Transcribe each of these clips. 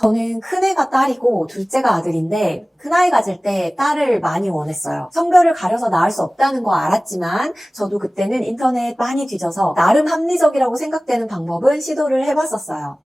저는 큰애가 딸이고 둘째가 아들인데 큰아이 가질 때 딸을 많이 원했어요. 성별을 가려서 낳을 수 없다는 거 알았지만 저도 그때는 인터넷 많이 뒤져서 나름 합리적이라고 생각되는 방법은 시도를 해봤었어요.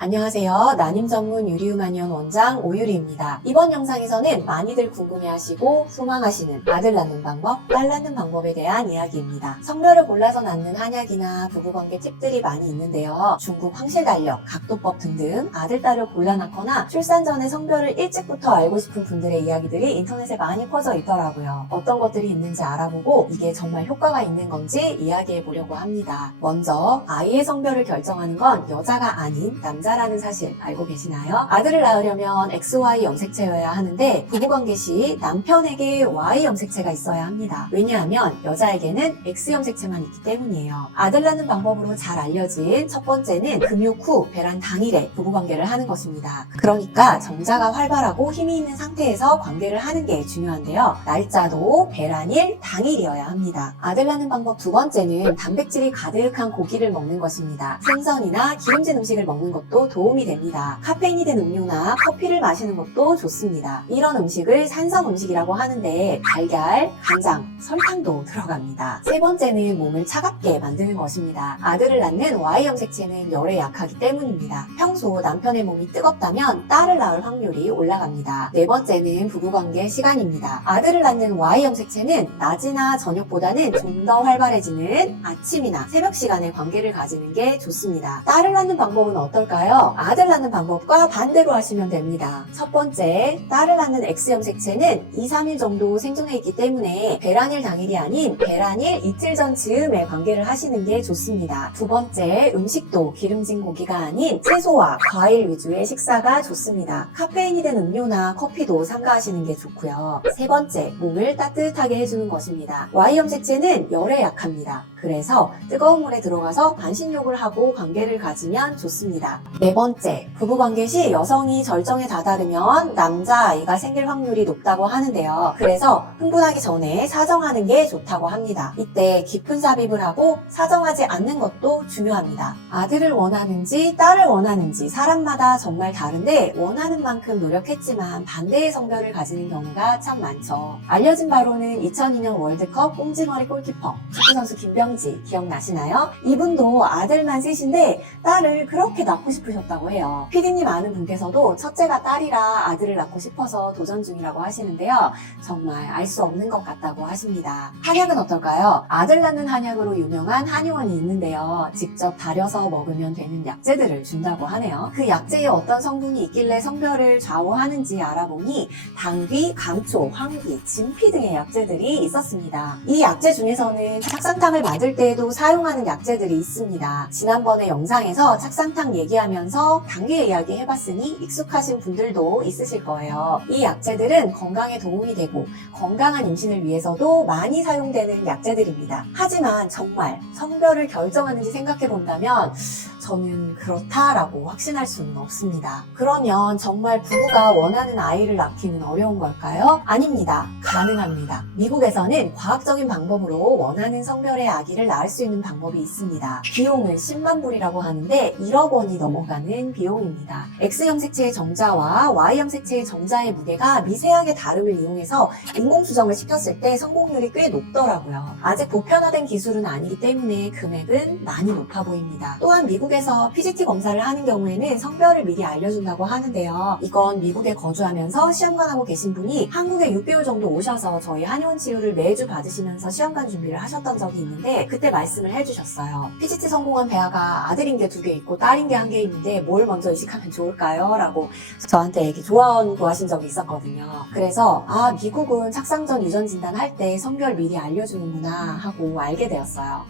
안녕하세요. 난임 전문 유리우마니언 원장 오유리입니다. 이번 영상에서는 많이들 궁금해하시고 소망하시는 아들 낳는 방법, 딸 낳는 방법에 대한 이야기입니다. 성별을 골라서 낳는 한약이나 부부관계 팁들이 많이 있는데요. 중국 황실달력, 각도법 등등 아들, 딸을 골라 낳거나 출산 전에 성별을 일찍부터 알고 싶은 분들의 이야기들이 인터넷에 많이 퍼져 있더라고요. 어떤 것들이 있는지 알아보고 이게 정말 효과가 있는 건지 이야기해 보려고 합니다. 먼저 아이의 성별을 결정하는 건 여자가 아닌 남자라는 사실 알고 계시나요? 아들을 낳으려면 XY 염색체여야 하는데 부부관계 시 남편에게 Y 염색체가 있어야 합니다. 왜냐하면 여자에게는 X 염색체만 있기 때문이에요. 아들 낳는 방법으로 잘 알려진 첫 번째는 금욕 후 배란 당일에 부부관계를 하는 것입니다. 그러니까 정자가 활발하고 힘이 있는 상태에서 관계를 하는 게 중요한데요. 날짜도 배란일 당일이어야 합니다. 아들 낳는 방법 두 번째는 단백질이 가득한 고기를 먹는 것입니다. 생선이나 기름진 음식을 먹는 것도 도움이 됩니다. 카페인이 된 음료나 커피를 마시는 것도 좋습니다. 이런 음식을 산성 음식이라고 하는데 달걀, 간장, 설탕도 들어갑니다. 세 번째는 몸을 차갑게 만드는 것입니다. 아들을 낳는 Y 염색체는 열에 약하기 때문입니다. 평소 남편의 몸이 뜨겁다면 딸을 낳을 확률이 올라갑니다. 네 번째는 부부관계 시간입니다. 아들을 낳는 Y 염색체는 낮이나 저녁보다는 좀 더 활발해지는 아침이나 새벽 시간에 관계를 가지는 게 좋습니다. 딸을 낳는 방법은 어떨까요? 아들 낳는 방법과 반대로 하시면 됩니다. 첫 번째, 딸을 낳는 X 염색체는 2, 3일 정도 생존해 있기 때문에 배란일 당일이 아닌 배란일 이틀 전 즈음에 관계를 하시는 게 좋습니다. 두 번째, 음식도 기름진 고기가 아닌 채소와 과일 위주의 식사가 좋습니다. 카페인이 된 음료나 커피도 삼가하시는 게 좋고요. 세 번째, 몸을 따뜻하게 해주는 것입니다. Y 염색체는 열에 약합니다. 그래서 뜨거운 물에 들어가서 반신욕을 하고 관계를 가지면 좋습니다. 네 번째, 부부관계 시 여성이 절정에 다다르면 남자아이가 생길 확률이 높다고 하는데요. 그래서 흥분하기 전에 사정하는 게 좋다고 합니다. 이때 깊은 삽입을 하고 사정하지 않는 것도 중요합니다. 아들을 원하는지 딸을 원하는지 사람마다 정말 다른데 원하는 만큼 노력했지만 반대의 성별을 가지는 경우가 참 많죠. 알려진 바로는 2002년 월드컵 꽁지머리 골키퍼 축구선수 김병지 기억나시나요? 이분도 아들만 셋인데 딸을 그렇게 낳고 싶으셨다고 해요. 피디님 아는 분께서도 첫째가 딸이라 아들을 낳고 싶어서 도전 중이라고 하시는데요. 정말 알 수 없는 것 같다고 하십니다. 한약은 어떨까요? 아들 낳는 한약으로 유명한 한의원이 있는데요. 직접 달여서 먹으면 되는 약재들을 준다고 하네요. 그 약재에 어떤 성분이 있길래 성별을 좌우하는지 알아보니 당귀, 감초, 황귀, 진피 등의 약재들이 있었습니다. 이 약재 중에서는 착상탕을 만들 때에도 사용하는 약재들이 있습니다. 지난번에 영상에서 착상탕 얘기하면서 당귀 이야기 해봤으니 익숙하신 분들도 있으실 거예요. 이 약재들은 건강에 도움이 되고 건강한 임신을 위해서도 많이 사용되는 약재들입니다. 하지만 정말 성별을 결정하는지 생각해본다면 저는 그렇다라고 확신할 수는 없습니다. 그러면 정말 부부가 원하는 아이를 낳기는 어려운 걸까요? 아닙니다. 가능합니다. 미국에서는 과학적인 방법으로 원하는 성별의 아기를 낳을 수 있는 방법이 있습니다. 비용은 10만 불이라고 하는데 1억 원이 넘어가는 비용입니다. X 염색체의 정자와 Y 염색체의 정자의 무게가 미세하게 다름을 이용해서 인공수정을 시켰을 때 성공률이 꽤 높더라고요. 아직 보편화된 기술은 아니기 때문에 금액은 많이 높아 보입니다. 또한 미국에서 PGT 검사를 하는 경우에는 성별을 미리 알려준다고 하는데요. 이건 미국에 거주하면서 시험관 하고 계신 분이 한국에 6개월 정도 오셔서 저희 한의원 치유를 매주 받으시면서 시험관 준비를 하셨던 적이 있는데 그때 말씀을 해주셨어요. PGT 성공한 배아가 아들인 게 2개 있고 딸인 게 1개 있는데 뭘 먼저 이식하면 좋을까요? 라고 저한테 이렇게 조언 구하신 적이 있었거든요. 그래서 미국은 착상전 유전 진단할 때 성별 미리 알려주는구나 하고 알게 되었어요.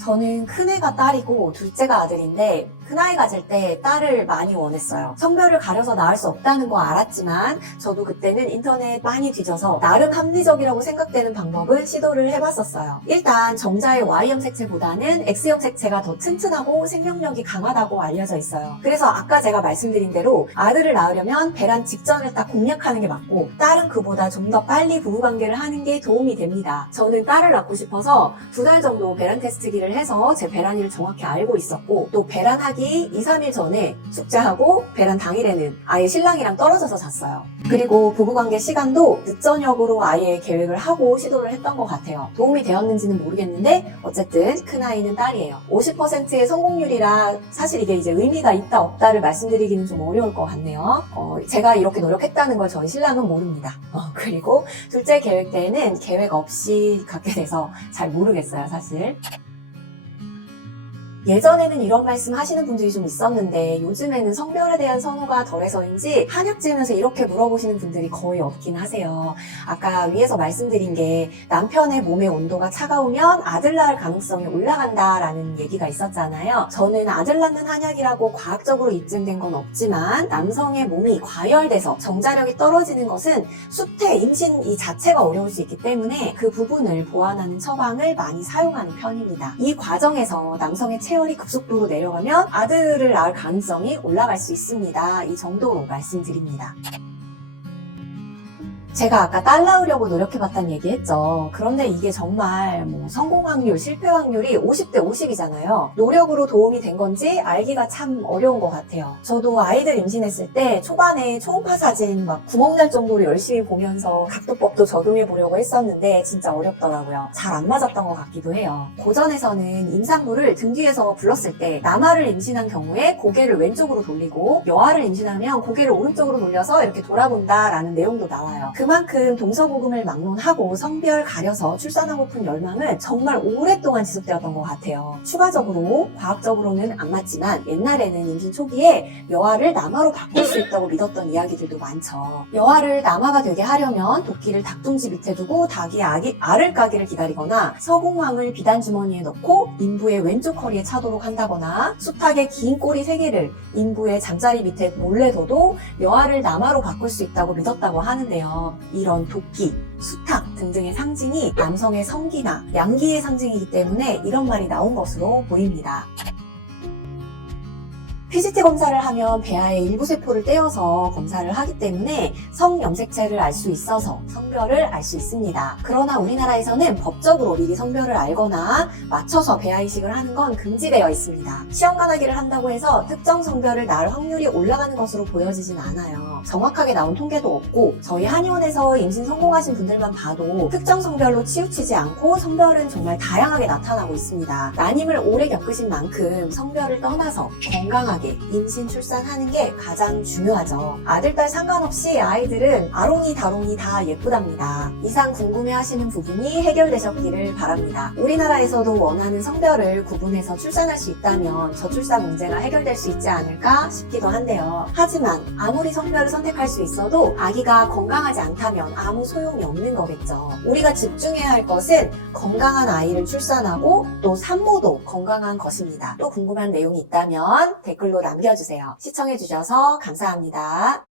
저는 큰애가 딸이고 둘째가 아들인데 큰아이 가질 때 딸을 많이 원했어요. 성별을 가려서 낳을 수 없다는 거 알았지만 저도 그때는 인터넷 많이 뒤져서 나름 합리적이라고 생각되는 방법을 시도를 해봤었어요. 일단 정자의 Y형 색채보다는 X형 색채가 더 튼튼하고 생명력이 강하다고 알려져 있어요. 그래서 아까 제가 말씀드린 대로 아들을 낳으려면 배란 직전을 딱 공략하는 게 맞고 딸은 그보다 좀 더 빨리 부부관계를 하는 게 도움이 됩니다. 저는 딸을 낳고 싶어서 2달 정도 배란 테스트기를 해서 제 배란일을 정확히 알고 있었고 또 배란하기 2, 3일 전에 숙제하고 배란 당일에는 아예 신랑이랑 떨어져서 잤어요. 그리고 부부관계 시간도 늦저녁으로 아예 계획을 하고 시도를 했던 것 같아요. 도움이 되었는지는 모르겠는데 어쨌든 큰아이는 딸이에요. 50%의 성공률이라 사실 이게 이제 의미가 있다 없다를 말씀드리기는 좀 어려울 것 같네요. 제가 이렇게 노력했다는 걸 저희 신랑은 모릅니다. 그리고 둘째 계획 때에는 계획 없이 갖게 돼서 잘 모르겠어요, 사실. 예전에는 이런 말씀 하시는 분들이 좀 있었는데 요즘에는 성별에 대한 선호가 덜해서인지 한약지으면서 이렇게 물어보시는 분들이 거의 없긴 하세요. 아까 위에서 말씀드린 게 남편의 몸의 온도가 차가우면 아들 낳을 가능성이 올라간다라는 얘기가 있었잖아요. 저는 아들 낳는 한약이라고 과학적으로 입증된 건 없지만 남성의 몸이 과열돼서 정자력이 떨어지는 것은 수태, 임신 이 자체가 어려울 수 있기 때문에 그 부분을 보완하는 처방을 많이 사용하는 편입니다. 이 과정에서 남성의 체열이 급속도로 내려가면 아들을 낳을 가능성이 올라갈 수 있습니다. 이 정도로 말씀드립니다. 제가 아까 딸 낳으려고 노력해봤다는 얘기했죠. 그런데 이게 정말 성공 확률, 실패 확률이 50대 50이잖아요. 노력으로 도움이 된 건지 알기가 참 어려운 것 같아요. 저도 아이들 임신했을 때 초반에 초음파 사진 막 구멍 날 정도로 열심히 보면서 각도법도 적용해보려고 했었는데 진짜 어렵더라고요. 잘 안 맞았던 것 같기도 해요. 고전에서는 임산부를 등 뒤에서 불렀을 때 남아를 임신한 경우에 고개를 왼쪽으로 돌리고 여아를 임신하면 고개를 오른쪽으로 돌려서 이렇게 돌아본다라는 내용도 나와요. 그만큼 동서고금을 막론하고 성별 가려서 출산하고픈 열망은 정말 오랫동안 지속되었던 것 같아요. 추가적으로 과학적으로는 안 맞지만 옛날에는 임신 초기에 여아를 남아로 바꿀 수 있다고 믿었던 이야기들도 많죠. 여아를 남아가 되게 하려면 도끼를 닭둥지 밑에 두고 닭이 알을 까기를 기다리거나 서공황을 비단 주머니에 넣고 인부의 왼쪽 허리에 차도록 한다거나 수탉의 긴 꼬리 3개를 인부의 잠자리 밑에 몰래 둬도 여아를 남아로 바꿀 수 있다고 믿었다고 하는데요. 이런 도끼, 수탉 등등의 상징이 남성의 성기나 양기의 상징이기 때문에 이런 말이 나온 것으로 보입니다. PGT 검사를 하면 배아의 일부 세포를 떼어서 검사를 하기 때문에 성염색체를 알 수 있어서 성별을 알 수 있습니다. 그러나 우리나라에서는 법적으로 미리 성별을 알거나 맞춰서 배아 이식을 하는 건 금지되어 있습니다. 시험관하기를 한다고 해서 특정 성별을 낳을 확률이 올라가는 것으로 보여지진 않아요. 정확하게 나온 통계도 없고 저희 한의원에서 임신 성공하신 분들만 봐도 특정 성별로 치우치지 않고 성별은 정말 다양하게 나타나고 있습니다. 난임을 오래 겪으신 만큼 성별을 떠나서 건강하게 임신 출산하는 게 가장 중요하죠. 아들, 딸 상관없이 아이들은 아롱이 다롱이 다 예쁘답니다. 이상 궁금해하시는 부분이 해결되셨기를 바랍니다. 우리나라에서도 원하는 성별을 구분해서 출산할 수 있다면 저출산 문제가 해결될 수 있지 않을까 싶기도 한데요. 하지만 아무리 성별을 선택할 수 있어도 아기가 건강하지 않다면 아무 소용이 없는 거겠죠. 우리가 집중해야 할 것은 건강한 아이를 출산하고 또 산모도 건강한 것입니다. 또 궁금한 내용이 있다면 댓글로 남겨주세요. 시청해주셔서 감사합니다.